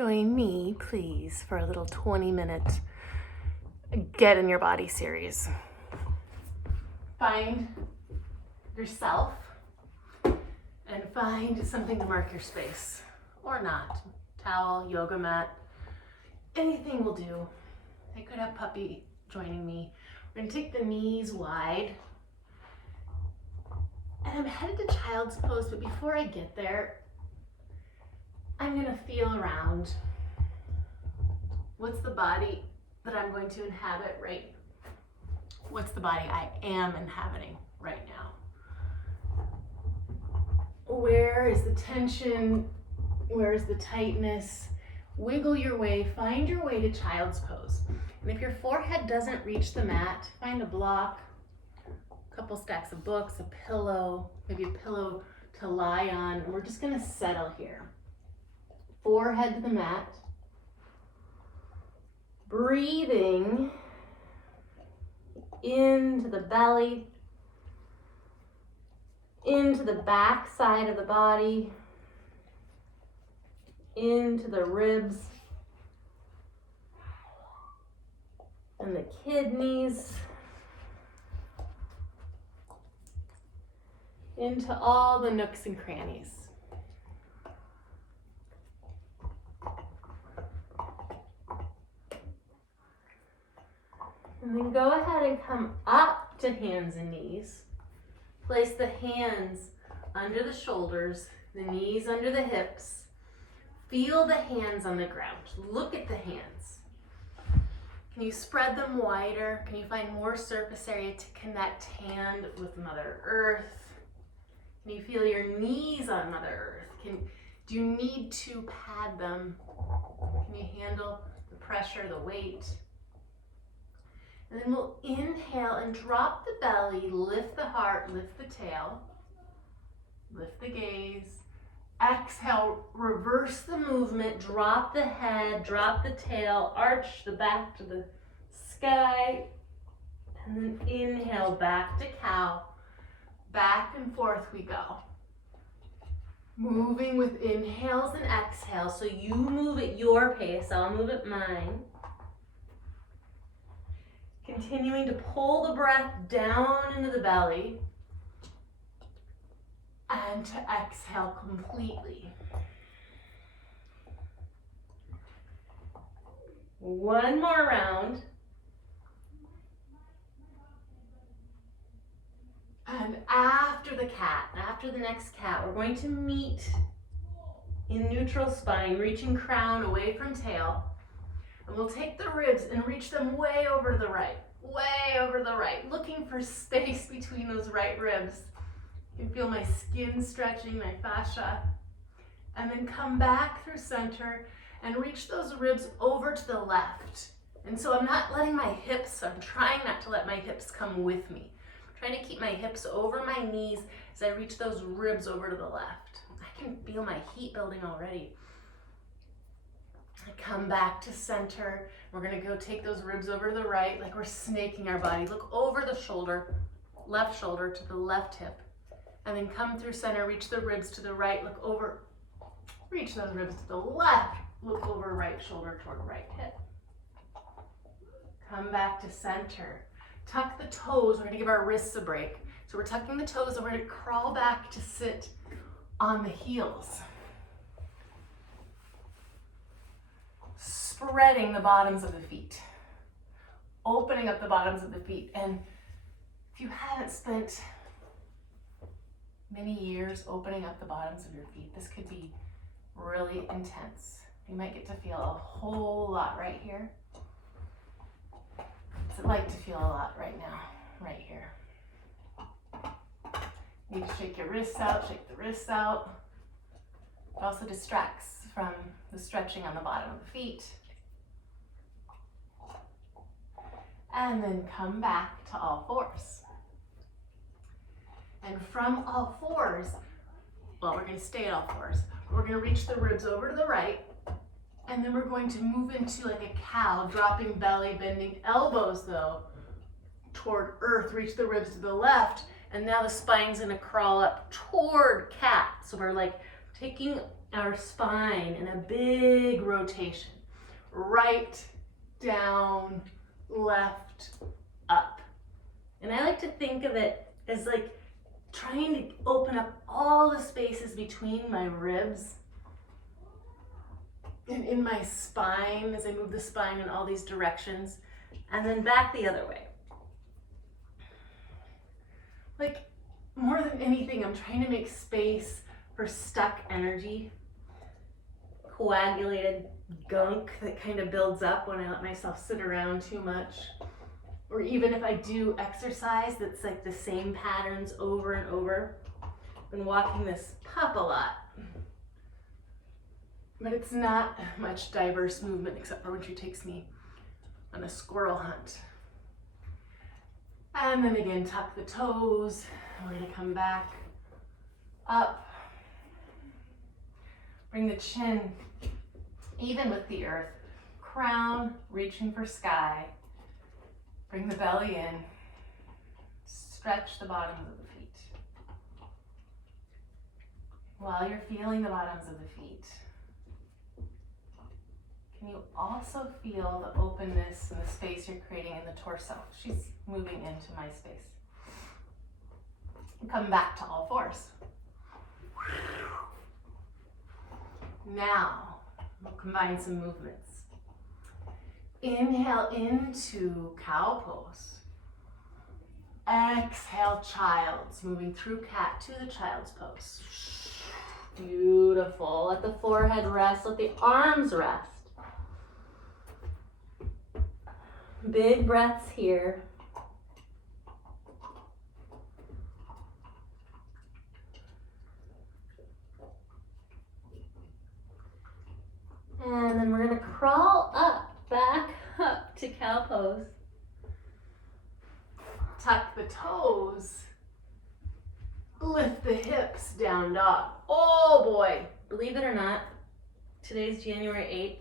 Join me, please, for a little 20-minute Get in Your Body series. Find yourself and find something to mark your space, or not. Towel, yoga mat, anything will do. I could have puppy joining me. We're gonna take the knees wide. And I'm headed to child's pose, but before I get there, I'm gonna feel around. What's the body that I'm going to inhabit right? What's the body I am inhabiting right now? Where is the tension? Where is the tightness? Wiggle your way, find your way to child's pose. And if your forehead doesn't reach the mat, find a block, a couple stacks of books, a pillow, maybe a pillow to lie on. And we're just gonna settle here. Forehead to the mat. Breathing into the belly, into the back side of the body, into the ribs and the kidneys, into all the nooks and crannies. And then go ahead and come up to hands and knees. Place the hands under the shoulders, the knees under the hips. Feel the hands on the ground. Look at the hands. Can you spread them wider? Can you find more surface area to connect hand with Mother Earth? Can you feel your knees on Mother Earth? Do you need to pad them? Can you handle the pressure, the weight? And then we'll inhale and drop the belly, lift the heart, lift the tail, lift the gaze. Exhale, reverse the movement, drop the head, drop the tail, arch the back to the sky, and then inhale back to cow. Back and forth we go. Moving with inhales and exhales, so you move at your pace, I'll move at mine. Continuing to pull the breath down into the belly and to exhale completely. One more round. And after the cat, after the next cat, we're going to meet in neutral spine, reaching crown away from tail. And we'll take the ribs and reach them way over to the right, looking for space between those right ribs. You can feel my skin stretching, my fascia. And then come back through center and reach those ribs over to the left. And so I'm not letting my hips, I'm trying not to let my hips come with me. I'm trying to keep my hips over my knees as I reach those ribs over to the left. I can feel my heat building already. Come back to center. We're gonna go take those ribs over to the right, like we're snaking our body. Look over the shoulder, left shoulder to the left hip. And then come through center, reach the ribs to the right, look over, reach those ribs to the left, look over right shoulder toward right hip. Come back to center. Tuck the toes, we're gonna give our wrists a break. So we're tucking the toes and we're gonna crawl back to sit on the heels. Spreading the bottoms of the feet, opening up the bottoms of the feet. And if you haven't spent many years opening up the bottoms of your feet, this could be really intense. You might get to feel a whole lot right here. What's it like to feel a lot right now, right here? You need to shake your wrists out, shake the wrists out. It also distracts from the stretching on the bottom of the feet. And then come back to all fours. And from all fours, well, we're gonna stay at all fours. We're gonna reach the ribs over to the right, and then we're going to move into like a cow, dropping belly, bending elbows though, toward earth, reach the ribs to the left, and now the spine's gonna crawl up toward cat. So we're like taking our spine in a big rotation. Right, down, left, up. And I like to think of it as like trying to open up all the spaces between my ribs and in my spine as I move the spine in all these directions, and then back the other way. Like, more than anything, I'm trying to make space for stuck energy, coagulated gunk that kind of builds up when I let myself sit around too much. Or even if I do exercise that's like the same patterns over and over. I've been walking this pup a lot, but it's not much diverse movement except for when she takes me on a squirrel hunt. And then again, tuck the toes. We're gonna come back up. Bring the chin even with the earth. Crown reaching for sky. Bring the belly in. Stretch the bottoms of the feet. While you're feeling the bottoms of the feet, can you also feel the openness and the space you're creating in the torso? She's moving into my space. Come back to all fours. Now, we'll combine some movements. Inhale into cow pose. Exhale, child's, moving through cat to the child's pose. Beautiful. Let the forehead rest, let the arms rest. Big breaths here. And then we're going to crawl up, back up to cow pose. Tuck the toes. Lift the hips, down dog. Oh boy, believe it or not, today's January 8th.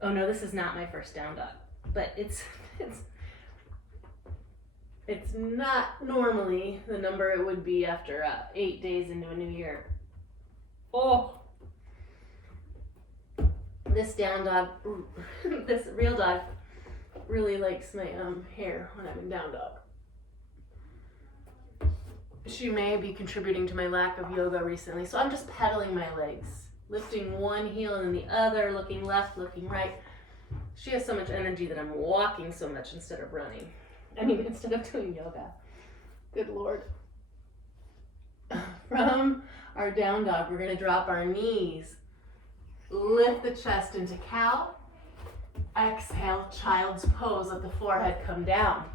Oh no, this is not my first down dog, but it's not normally the number it would be after 8 days into a new year. Oh. This down dog, this real dog really likes my hair when I'm in down dog. She may be contributing to my lack of yoga recently, so I'm just pedaling my legs, lifting one heel and then the other, looking left, looking right. She has so much energy that I'm walking so much instead of running. I mean, instead of doing yoga. Good Lord. From our down dog, we're gonna drop our knees. Lift the chest into cow. Exhale, child's pose. Let the forehead come down.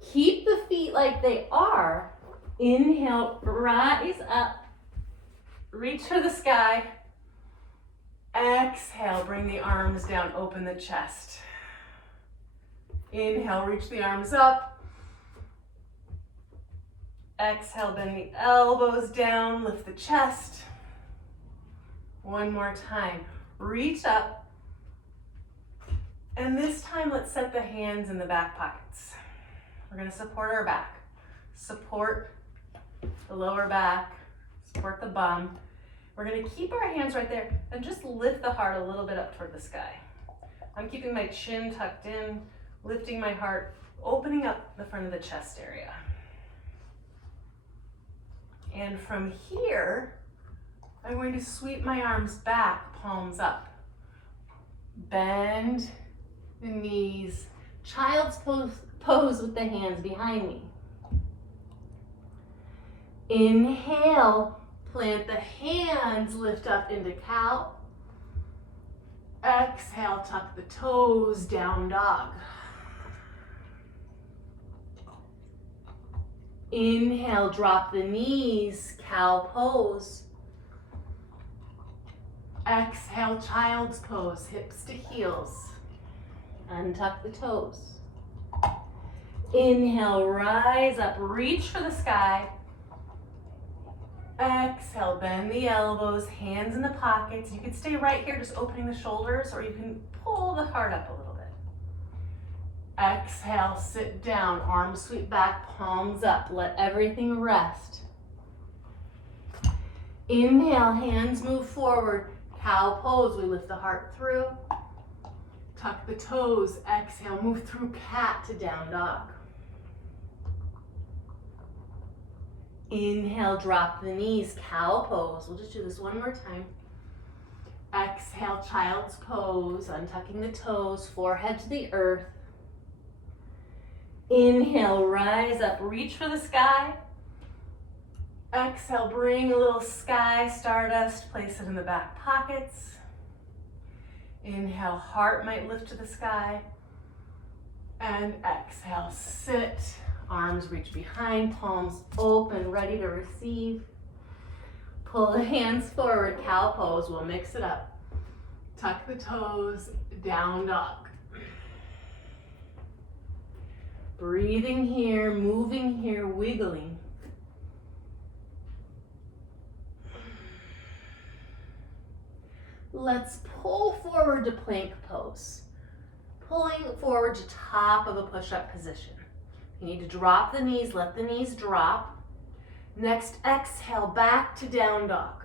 Keep the feet like they are. Inhale, rise up. Reach for the sky. Exhale, bring the arms down, open the chest. Inhale, reach the arms up. Exhale, bend the elbows down, lift the chest. One more time. Reach up. And this time, let's set the hands in the back pockets. We're going to support our back. Support the lower back. Support the bum. We're going to keep our hands right there and just lift the heart a little bit up toward the sky. I'm keeping my chin tucked in, lifting my heart, opening up the front of the chest area. And from here, I'm going to sweep my arms back, palms up. Bend the knees. Child's pose with the hands behind me. Inhale, plant the hands, lift up into cow. Exhale, tuck the toes, down dog. Inhale, drop the knees, cow pose. Exhale, child's pose, hips to heels. Untuck the toes. Inhale, rise up, reach for the sky. Exhale, bend the elbows, hands in the pockets. You can stay right here, just opening the shoulders, or you can pull the heart up a little bit. Exhale, sit down, arms sweep back, palms up. Let everything rest. Inhale, hands move forward. Cow pose, we lift the heart through. Tuck the toes. Exhale, move through cat to down dog. Inhale, drop the knees, cow pose. We'll just do this one more time. Exhale, child's pose, untucking the toes, forehead to the earth. Inhale, rise up, reach for the sky. Exhale, bring a little sky stardust, place it in the back pockets. Inhale, heart might lift to the sky. And exhale, sit. Arms reach behind, palms open, ready to receive. Pull the hands forward, cow pose. We'll mix it up. Tuck the toes, down dog. Breathing here, moving here, wiggling. Let's pull forward to plank pose. Pulling forward to top of a push-up position. You need to drop the knees, let the knees drop. Next, exhale, back to down dog.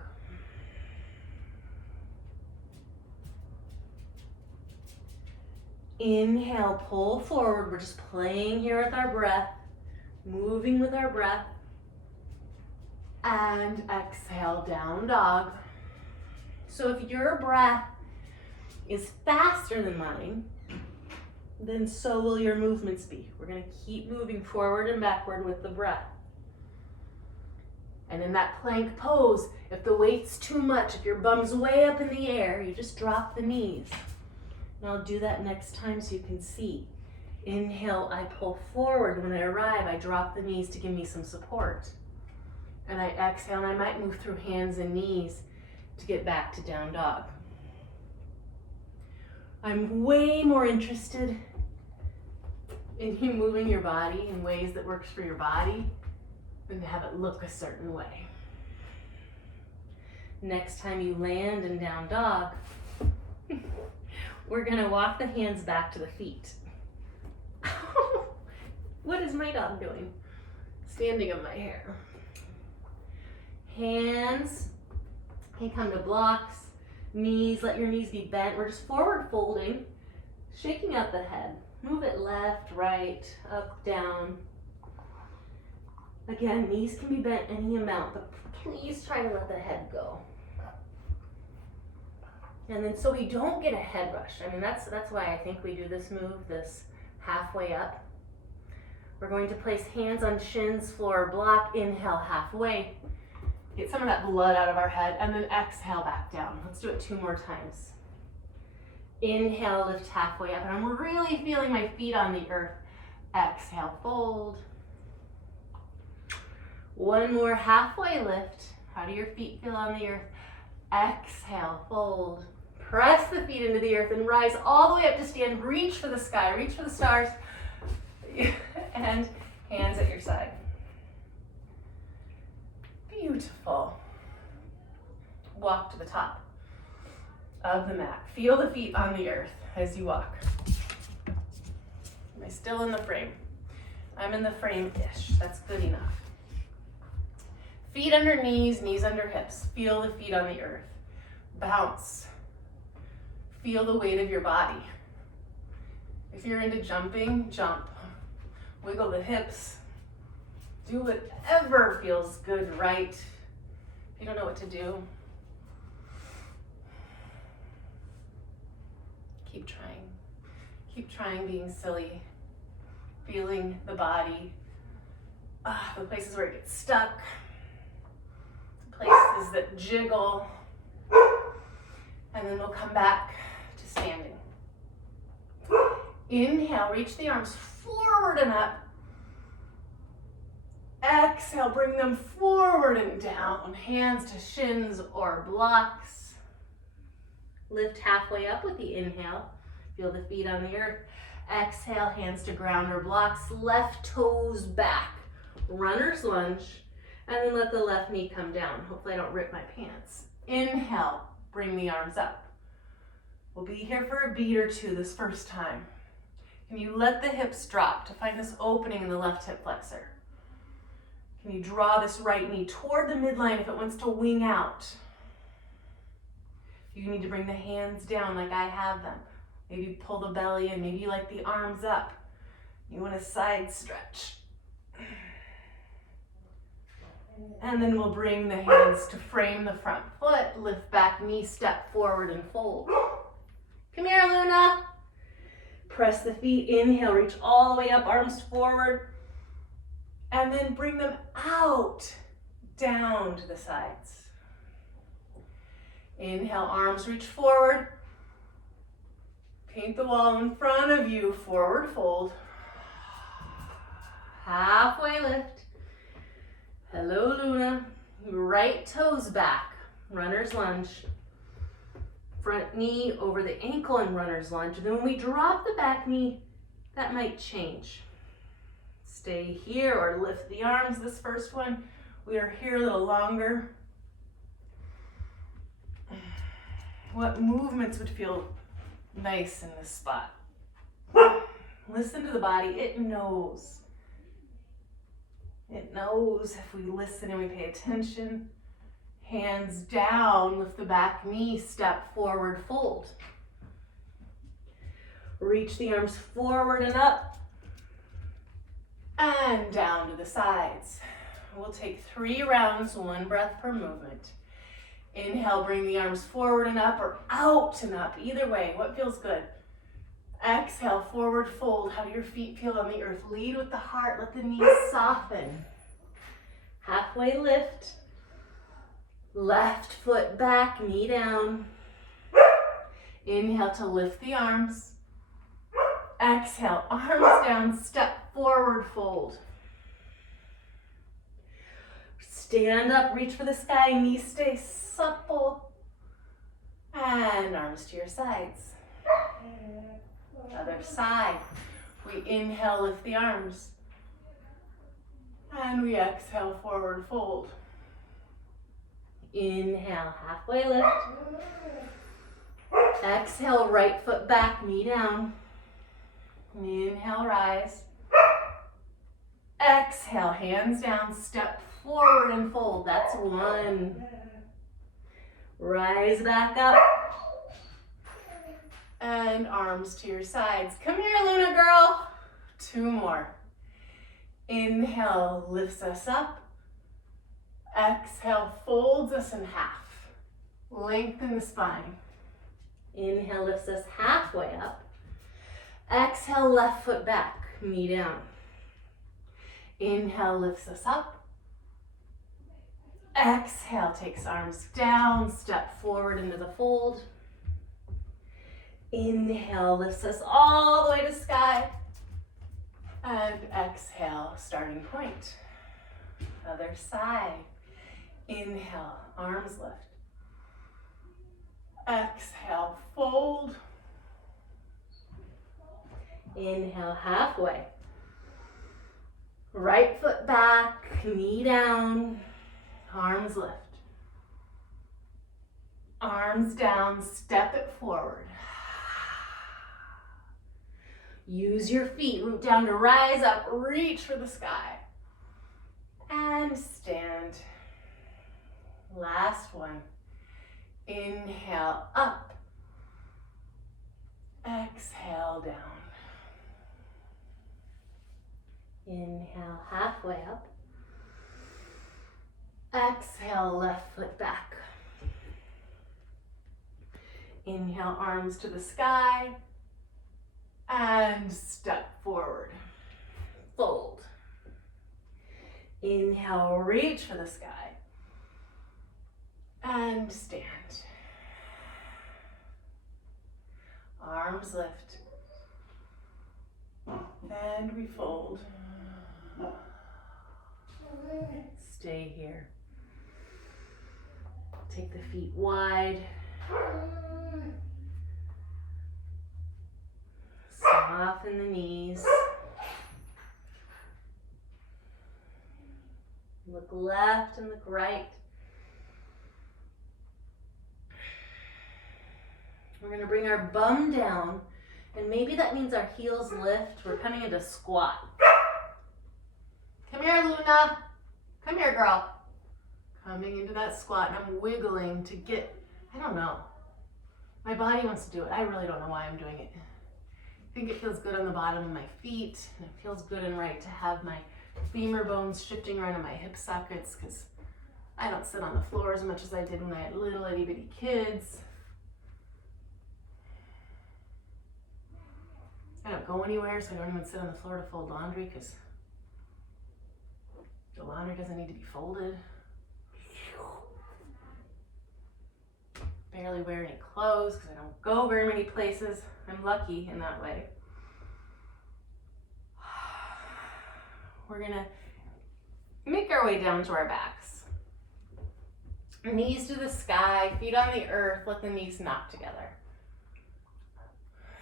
Inhale, pull forward. We're just playing here with our breath, moving with our breath. And exhale, down dog. So if your breath is faster than mine, then so will your movements be. We're gonna keep moving forward and backward with the breath. And in that plank pose, if the weight's too much, if your bum's way up in the air, you just drop the knees. And I'll do that next time so you can see. Inhale, I pull forward. When I arrive, I drop the knees to give me some support. And I exhale, and I might move through hands and knees to get back to down dog. I'm way more interested in you moving your body in ways that works for your body than to have it look a certain way. Next time you land in down dog, we're gonna walk the hands back to the feet. What is my dog doing? Standing on my hair. Hands can come to blocks. Knees, let your knees be bent. We're just forward folding, shaking out the head. Move it left, right, up, down. Again, knees can be bent any amount, but please try to let the head go. And then so we don't get a head rush. I mean, that's why I think we do this move, this halfway up. We're going to place hands on shins, floor, block, inhale halfway. Get some of that blood out of our head, and then exhale back down. Let's do it 2 more times. Inhale, lift halfway up, and I'm really feeling my feet on the earth. Exhale, fold. 1 more halfway lift. How do your feet feel on the earth? Exhale, fold. Press the feet into the earth and rise all the way up to stand. Reach for the sky, reach for the stars, and hands at your side. Beautiful. Walk to the top of the mat. Feel the feet on the earth as you walk. Am I still in the frame? I'm in the frame-ish. That's good enough. Feet under knees, knees under hips. Feel the feet on the earth. Bounce. Feel the weight of your body. If you're into jumping, jump. Wiggle the hips. Do whatever feels good, right? If you don't know what to do, keep trying. Keep trying being silly. Feeling the body. The places where it gets stuck. Places that jiggle. And then we'll come back to standing. Inhale, reach the arms forward and up. Exhale, bring them forward and down. Hands to shins or blocks. Lift halfway up with the inhale. Feel the feet on the earth. Exhale, hands to ground or blocks. Left toes back. Runner's lunge. And then let the left knee come down. Hopefully I don't rip my pants. Inhale, bring the arms up. We'll be here for a beat or 2 this first time. Can you let the hips drop to find this opening in the left hip flexor? Can you draw this right knee toward the midline if it wants to wing out? You need to bring the hands down like I have them. Maybe pull the belly in. Maybe you like the arms up. You want a side stretch. And then we'll bring the hands to frame the front foot. Lift back knee, step forward and fold. Come here, Luna. Press the feet, inhale, reach all the way up, arms forward. And then bring them out, down to the sides. Inhale, arms reach forward. Paint the wall in front of you, forward fold. Halfway lift. Hello, Luna. Right toes back, runner's lunge. Front knee over the ankle and runner's lunge. And then when we drop the back knee, that might change. Stay here or lift the arms this first one. We are here a little longer. What movements would feel nice in this spot? Listen to the body, it knows. It knows if we listen and we pay attention. Hands down, lift the back knee, step forward, fold. Reach the arms forward and up. And down to the sides. We'll take 3 rounds, 1 breath per movement. Inhale, bring the arms forward and up or out and up. Either way, what feels good? Exhale, forward fold. How do your feet feel on the earth? Lead with the heart. Let the knees soften. Halfway lift. Left foot back, knee down. Inhale to lift the arms. Exhale, arms down, step forward, fold. Stand up, reach for the sky, knees stay supple. And arms to your sides. Other side. We inhale, lift the arms. And we exhale, forward fold. Inhale, halfway lift. Exhale, right foot back, knee down. Inhale, rise. Exhale, hands down, step forward and fold. That's 1. Rise back up. And arms to your sides. Come here, Luna girl. 2 more. Inhale, lifts us up. Exhale, folds us in half. Lengthen the spine. Inhale, lifts us halfway up. Exhale, left foot back, knee down. Inhale, lifts us up. Exhale, takes arms down, step forward into the fold. Inhale, lifts us all the way to sky. And exhale, starting point. Other side. Inhale, arms lift. Exhale, fold. Inhale, halfway. Right foot back, knee down, arms lift. Arms down, step it forward. Use your feet, root down to rise up, reach for the sky. And stand. Last one. Inhale, up. Exhale, down. Inhale, halfway up. Exhale, left foot back. Inhale, arms to the sky. And step forward. Fold. Inhale, reach for the sky. And stand. Arms lift. And we fold. Stay here. Take the feet wide. Soften the knees. Look left and look right. We're going to bring our bum down, and maybe that means our heels lift. We're coming into squat. Come here, Luna. Come here, girl. Coming into that squat, and I'm wiggling to get, I don't know. My body wants to do it. I really don't know why I'm doing it. I think it feels good on the bottom of my feet, and it feels good and right to have my femur bones shifting around in my hip sockets, because I don't sit on the floor as much as I did when I had little itty bitty kids. I don't go anywhere, so I don't even sit on the floor to fold laundry, because the laundry doesn't need to be folded. Barely wear any clothes because I don't go very many places. I'm lucky in that way. We're gonna make our way down to our backs. Knees to the sky, feet on the earth, let the knees knock together.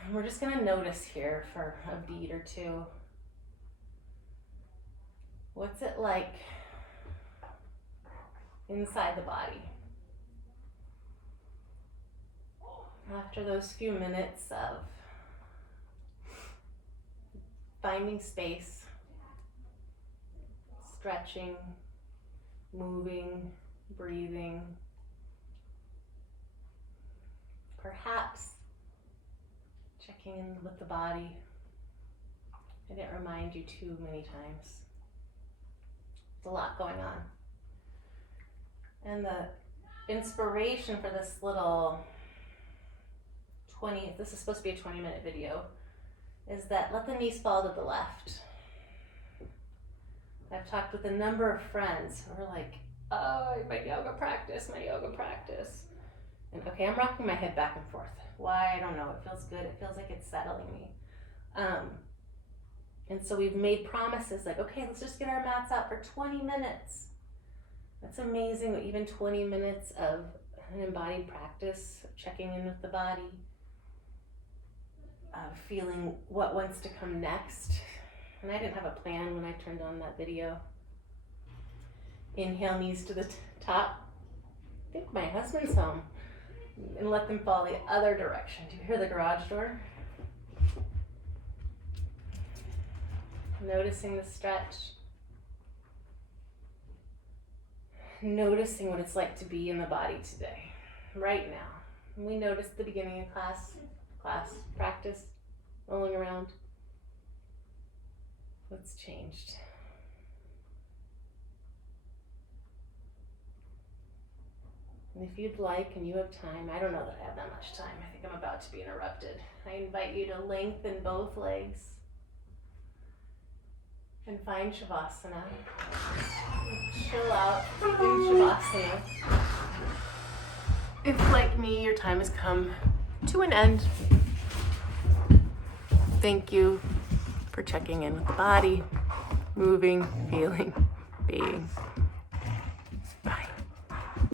And we're just gonna notice here for a beat or two. What's it like inside the body? After those few minutes of finding space, stretching, moving, breathing, perhaps checking in with the body. I didn't remind you too many times. There's a lot going on. And the inspiration for this little this is supposed to be a 20-minute video, is that let the knees fall to the left. I've talked with a number of friends who are like, oh, my yoga practice. And okay, I'm rocking my head back and forth. Why? I don't know. It feels good. It feels like it's settling me. And so we've made promises like, okay, let's just get our mats out for 20 minutes. That's amazing. Even 20 minutes of an embodied practice, checking in with the body, feeling what wants to come next. And I didn't have a plan when I turned on that video. Inhale, knees to the top. I think my husband's home. And let them fall the other direction. Do you hear the garage door? Noticing the stretch. Noticing what it's like to be in the body today, right now. And we noticed the beginning of class, practice, rolling around. What's changed? And if you'd like and you have time, I don't know that I have that much time. I think I'm about to be interrupted. I invite you to lengthen both legs and find Shavasana. Chill out in Shavasana. If, like me, your time has come to an end, thank you for checking in with the body, moving, feeling, being.